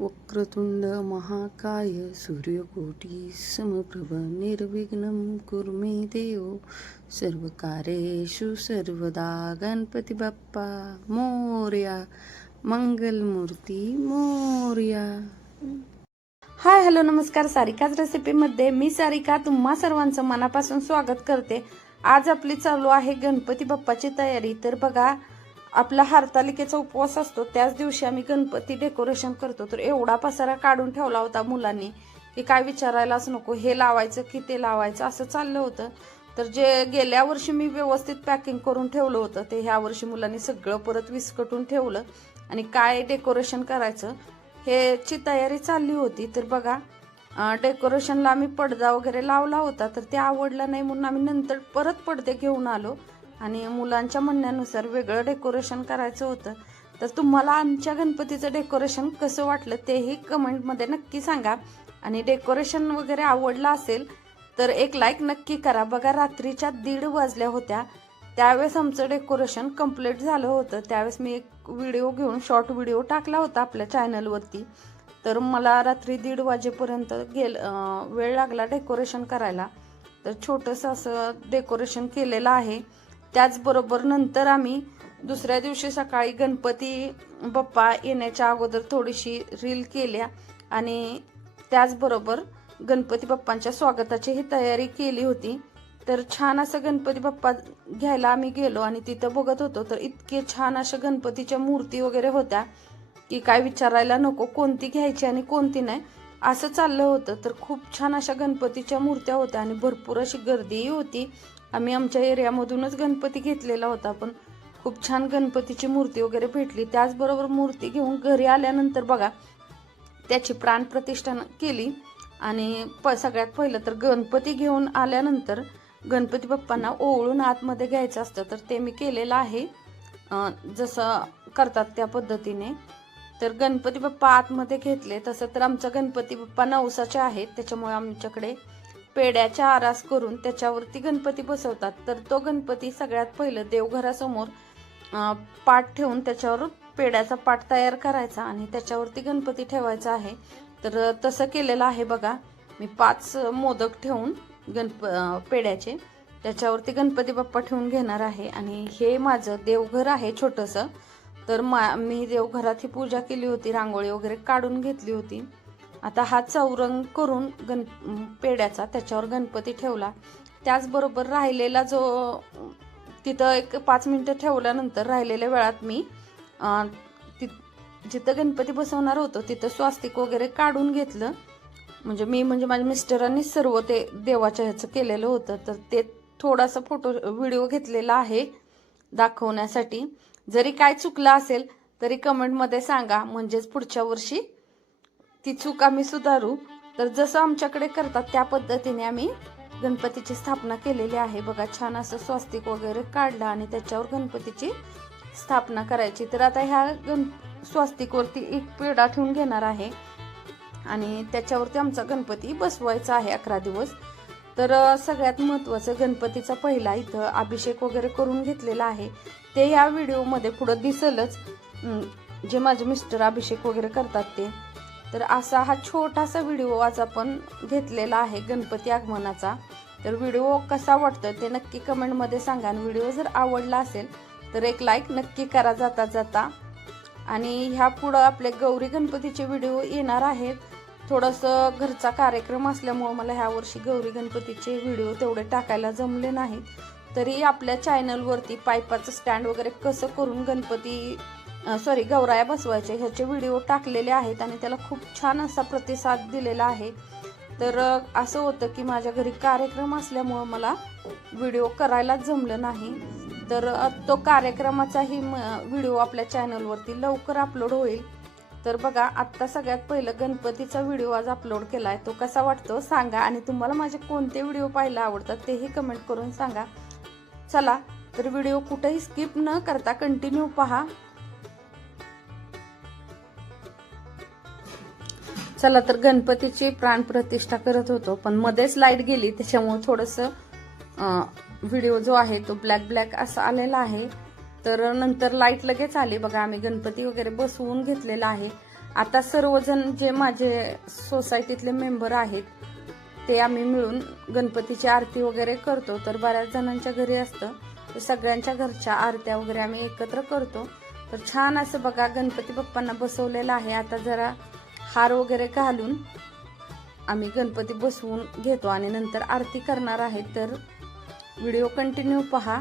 वक्रतुंड महाकाय सूर्यकोटी समप्रभ निर्विघ्नं कुर्मी मे देव। सर्वकार्येषु सर्वदा गणपती बाप्पा मोर्या मंगलमूर्ती मोर्या। हाय हॅलो नमस्कार. सारिकाच रेसिपीमध्ये मी सारिका तुम्हा सर्वांचं मनापासून स्वागत करते. आज आपली चालू आहे गणपती बाप्पाची तयारी. तर बघा आपला हरतालिकेचा उपवास असतो त्याच दिवशी आम्ही गणपती डेकोरेशन करतो. तर एवढा पसारा काढून ठेवला होता मुलांनी की काय विचारायलाच नको हे लावायचं की ते लावायचं असं चाललं होतं. तर जे गेल्या वर्षी मी व्यवस्थित पॅकिंग करून ठेवलं होतं ते ह्या वर्षी मुलांनी सगळं परत विस्कटून ठेवलं. आणि काय डेकोरेशन करायचं ह्याची तयारी चालली होती. तर बघा डेकोरेशनला आम्ही पडदा वगैरे लावला होता तर ते आवडला नाही म्हणून आम्ही नंतर परत पडदे घेऊन आलो. आणि मुलांच्या म्हणण्यानुसार वेगळं डेकोरेशन करायचं होतं. तर तुम्हाला आमच्या गणपतीचं डेकोरेशन कसं वाटलं तेही कमेंटमध्ये नक्की सांगा. आणि डेकोरेशन वगैरे आवडलं असेल तर एक लाईक नक्की करा. बघा रात्रीच्या दीड वाजल्या होत्या. त्यावेळेस आमचं डेकोरेशन कंप्लीट झालं होतं. त्यावेळेस मी एक व्हिडिओ घेऊन शॉर्ट व्हिडिओ टाकला होता आपल्या चॅनलवरती तर मला रात्री दीड वाजेपर्यंत गेल वेळ लागला डेकोरेशन करायला. तर छोटंसं असं डेकोरेशन केलेलं आहे. त्याचबरोबर नंतर आम्ही दुसऱ्या दिवशी सकाळी गणपती बाप्पा येण्याच्या अगोदर थोडीशी रील केल्या आणि त्याचबरोबर गणपती बाप्पांच्या स्वागताची ही तयारी केली होती. तर छान असं गणपती बाप्पा घ्यायला आम्ही गेलो आणि तिथं बघत होतो. तर इतके छान अशा गणपतीच्या मूर्ती वगैरे होत्या की काय विचारायला नको कोणती घ्यायची आणि कोणती नाही असं चाललं होतं. तर खूप छान अशा गणपतीच्या मूर्त्या होत्या आणि भरपूर अशी गर्दीही होती. आम्ही आमच्या एरियामधूनच गणपती घेतलेला होता पण खूप छान गणपतीची मूर्ती वगैरे भेटली. त्याचबरोबर मूर्ती घेऊन घरी आल्यानंतर बघा त्याची प्राणप्रतिष्ठा केली. आणि प सगळ्यात पहिलं तर गणपती घेऊन आल्यानंतर गणपती बाप्पांना ओवळून आतमध्ये घ्यायचं असतं तर ते मी केलेलं आहे. जसं करतात त्या पद्धतीने. तर गणपती बाप्पा आतमध्ये घेतले तसं तर आमचा गणपती बाप्पा नवसाचे आहेत त्याच्यामुळे आमच्याकडे पेड्याच्या आरास करून त्याच्यावरती गणपती बसवतात. तर तो गणपती सगळ्यात पहिलं देवघरासमोर पाट ठेवून त्याच्यावर पेड्याचा पाट तयार करायचा आणि त्याच्यावरती गणपती ठेवायचा आहे. तर तसं केलेलं आहे बघा. मी पाच मोदक ठेवून गणप पेड्याचे त्याच्यावरती गणपती बाप्पा ठेवून घेणार आहे. आणि हे माझं देवघर आहे छोटंसं. तर मा मी देवघरात ही पूजा केली होती रांगोळी वगैरे काढून घेतली होती. आता हा चौरंग करून गण पेड्याचा त्याच्यावर गणपती ठेवला. त्याचबरोबर राहिलेला जो तिथं एक पाच मिनटं ठेवल्यानंतर राहिलेल्या वेळात मी ति जिथं गणपती बसवणार होतो तिथं स्वास्तिक वगैरे काढून घेतलं. म्हणजे मी म्हणजे माझ्या मिस्टरांनी सर्व ते देवाच्या ह्याचं केलेलं होतं. तर ते थोडासा फोटो व्हिडिओ घेतलेला आहे दाखवण्यासाठी. जरी काय चुकलं असेल तरी कमेंटमध्ये सांगा. म्हणजेच पुढच्या वर्षी ती चूक आम्ही सुधारू. तर जसं आमच्याकडे करतात त्या पद्धतीने आम्ही गणपतीची स्थापना केलेली आहे. बघा छान असं स्वस्तिक वगैरे काढलं आणि त्याच्यावर गणपतीची स्थापना करायची. तर आता ह्या गण स्वस्तिकवरती एक पेढा ठेवून घेणार आहे. आणि त्याच्यावरती आमचा गणपती बसवायचा आहे अकरा दिवस. तर सगळ्यात महत्त्वाचं गणपतीचा पहिला इथं अभिषेक वगैरे करून घेतलेला आहे. ते या व्हिडिओमध्ये पुढं दिसलच. जे माझे मिस्टर अभिषेक वगैरे करतात ते. तर असा हा छोटासा व्हिडिओ आज आपण घेतलेला आहे गणपती आगमनाचा. तर व्हिडिओ कसा वाटतोय ते नक्की कमेंटमध्ये सांगा आणि व्हिडिओ जर आवडला असेल तर एक लाईक नक्की करा जाता जाता. आणि ह्या पुढं आपले गौरी गणपतीचे व्हिडिओ येणार आहेत. थोडंसं घरचा कार्यक्रम असल्यामुळं मला ह्या वर्षी गौरी गणपतीचे व्हिडिओ तेवढे टाकायला जमले नाहीत. तरी आपल्या चॅनलवरती पायपाचं स्टँड वगैरे कसं करून गणपती सॉरी गौराया बसवायचे. ह्याचे व्हिडिओ टाकलेले आहेत आणि त्याला खूप छान असा प्रतिसाद दिलेला आहे. तर असं होतं की माझ्या घरी कार्यक्रम असल्यामुळं मला व्हिडिओ करायला जमलं नाही. तर तो कार्यक्रमाचाही व्हिडिओ आपल्या चॅनलवरती लवकर अपलोड होईल. तर बघा आत्ता सगळ्यात पहिलं गणपतीचा व्हिडिओ आज अपलोड केला आहे तो कसा वाटतो सांगा आणि तुम्हाला माझे कोणते व्हिडिओ पाहायला आवडतात तेही कमेंट करून सांगा. चला तर व्हिडिओ कुठेही स्किप न करता कंटिन्यू पहा. चला तर गणपतीची प्राणप्रतिष्ठा करत होतो पण मध्येच लाइट गेली त्याच्यामुळे थोडंसं व्हिडिओ जो आहे तो ब्लॅक ब्लॅक असा आलेला आहे. तर नंतर लाइट लगेच आली. बघा आम्ही गणपती वगैरे बसवून घेतलेला आहे. आता सर्वजण जे माझे सोसायटीतले मेंबर आहेत ते आम्ही मिळून गणपतीची आरती वगैरे करतो. तर बऱ्याच जणांच्या घरी असतं. तर सगळ्यांच्या घरच्या आरत्या वगैरे आम्ही एकत्र करतो. तर छान असं बघा गणपती बाप्पांना बसवलेलं आहे. आता जरा हार वगैरे घालून आम्ही गणपती बसवून घेतो आणि नंतर आरती करणार आहे. तर व्हिडिओ कंटिन्यू पहा.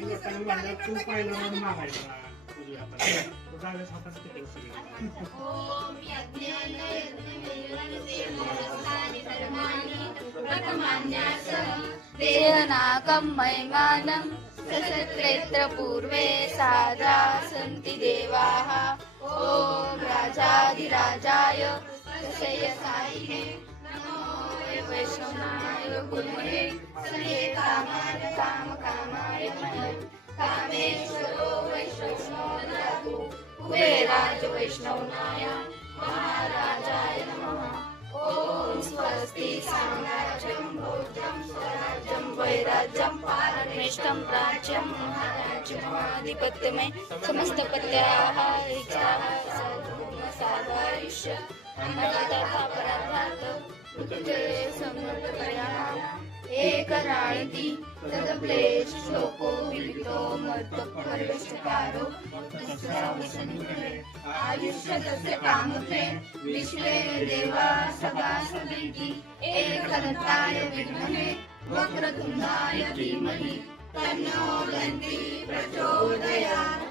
तू पाहिलं म्हणून मागायचा. तो तिकडे देहनाकं मैमानं सशस्त्रेत्र पूर्वे साधा सन्ति देवाः ॐ राजाधिराजाय तस्यसायिने नमो वैष्णवाय गुरुमहे सने कामाय कामकामाय महे कामेश्वरो वैष्णवो ददातु कुबेराज वैष्णवनाय महाराजाय नमः। ओम स्वस्ति साम्राज्यं बौद्धं स्वराज्यं वैराज्यं पारमेष्टं राज्यं महाराज्यमाधिपत्यमय समस्तपत्याः इच्छाः सद्गुण सर्वायुष्य अन्नदाता पराधार्थ मृत्युजय समर्थपयाः एकराणिति तदप्लेश श्लोको विहितो मर्तपर्यष्टकारो आयुष्य तस्य कामते विश्वे देवा सदा सन्ति एकदन्ताय विद्महे वक्रतुण्डाय धीमहि। तन्नो गन्ति प्रचोदयात्।